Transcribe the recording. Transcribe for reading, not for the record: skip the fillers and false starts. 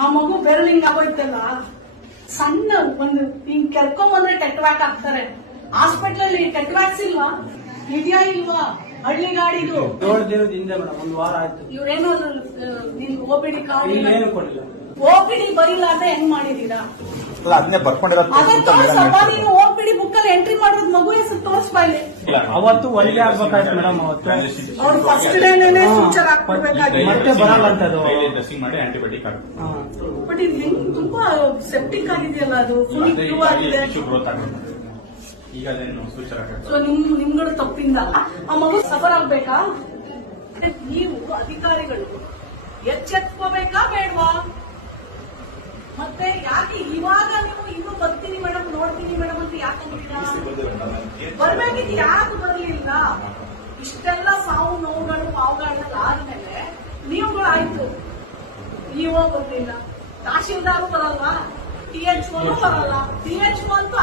ಆ ಮಗು ಬೆರಳಿಂಗ್ ಆಗೋಯ್ತಲ್ಲ, ಸಣ್ಣ ಒಂದು ಹಿಂಗ್ ಕೆರ್ಕೊಂಬಂದ್ರೆ ಟೆಟ್ವ್ಯಾಕ್ ಹಾಕ್ತಾರೆ. ಹಾಸ್ಪಿಟಲ್ ಅಲ್ಲಿ ಟೆಟ್ವ್ಯಾಕ್ಸ್ ಇಲ್ವಾ? ಇದೆಯಾ ಇಲ್ವಾ? ಹಳ್ಳಿ ಗಾಡಿದು 7 ದಿನದ ಹಿಂದೆ ಮೇಡಮ್, 1 ವಾರ ಆಯ್ತು. ಇವ್ರೇನೋ ನಿನ್ ಓಪಿಡಿ ಕಾರ್ಡ್ ಏನು ಕೊಟ್ಟಿಲ್ಲ. ಓಪಿಡಿ ಬರಿಲ್ಲ ಅಂತ ಹೆಂಗ್ ಮಾಡಿದೀರಾ? ಅದನ್ನೇ ಬರ್ಕೊಂಡಿರೋದು. ನೀನು ಓಪಿಡಿ ಬುಕ್ ಅಲ್ಲಿ ಎಂಟ್ರಿ ಮಾಡೋದು ಮಗು ಹೆಸರು ತೋರಿಸ್ಬಾ ಇಲ್ಲಿ. ಅವತ್ತು ಹೊಲಿಗೆ ಆಗ್ಬೇಕಾಯ್ತು ಮೇಡಮ್. ಅವತ್ತು ಅವ್ರು ಫಸ್ಟ್ ಡೇನೇ ಸೂಚರ್ ಹಾಕ್ಬಿಡ್ಬೇಕಾಗಿತ್ತು. ಮತ್ತೆ ಬರಲ್ಲ ಅಂತ ಅದು. ಡ್ರೆಸ್ಸಿಂಗ್ ಮಾಡಿ ಆಂಟಿಬಯೋಟಿಕ್ ಆಗುತ್ತೆ. ಬಟ್ ಇದು ಹೆಂಗ್ ತುಂಬಾ ಸೆಪ್ಟಿಕ್ ಆಗಿದೆಯಲ್ಲ, ಅದು ಫುಲ್ ಕ್ಲೂ ಆಗಿದೆ. ಗ್ರೋತ್ ಆಗುತ್ತೆ. ಈಗ ಅದೇನು ಸೂಚರ್ ಆಗುತ್ತೆ. ಸೊ ನಿಮ್ಗಳು ತಪ್ಪಿಂದ ಆ ಮಗು ಸಫರ್ ಆಗ್ಬೇಕಾ? ನೀವು ಅಧಿಕಾರಿಗಳು ಎಚ್ಚೆತ್ಕೋಬೇಕಾ ಬೇಡವಾ? ಮತ್ತೆ ಯಾಕೆ ಇವಾಗ ನೀವು ಇನ್ನೂ ಬರ್ತೀನಿ ಮೇಡಮ್, ನೋಡ್ತೀನಿ ಮೇಡಮ್ ಅಂತ ಯಾಕಂತೀರಾ? ಬರ್ಬೇಕಿದ್ ಯಾಕೆ ಬರಲಿಲ್ಲ? ಇಷ್ಟೆಲ್ಲ ಸಾವು ನೋವುಗಳು ಪಾವುಗಳೆಲ್ಲ ಆದ್ಮೇಲೆ ನೀವುಗಳು ಆಯ್ತು, ಇಒ ಬರ್ಲಿಲ್ಲ, ತಹಶೀಲ್ದಾರು ಬರಲ್ವಾ, THO ಬರಲ್ಲ. THO ಅಂತೂ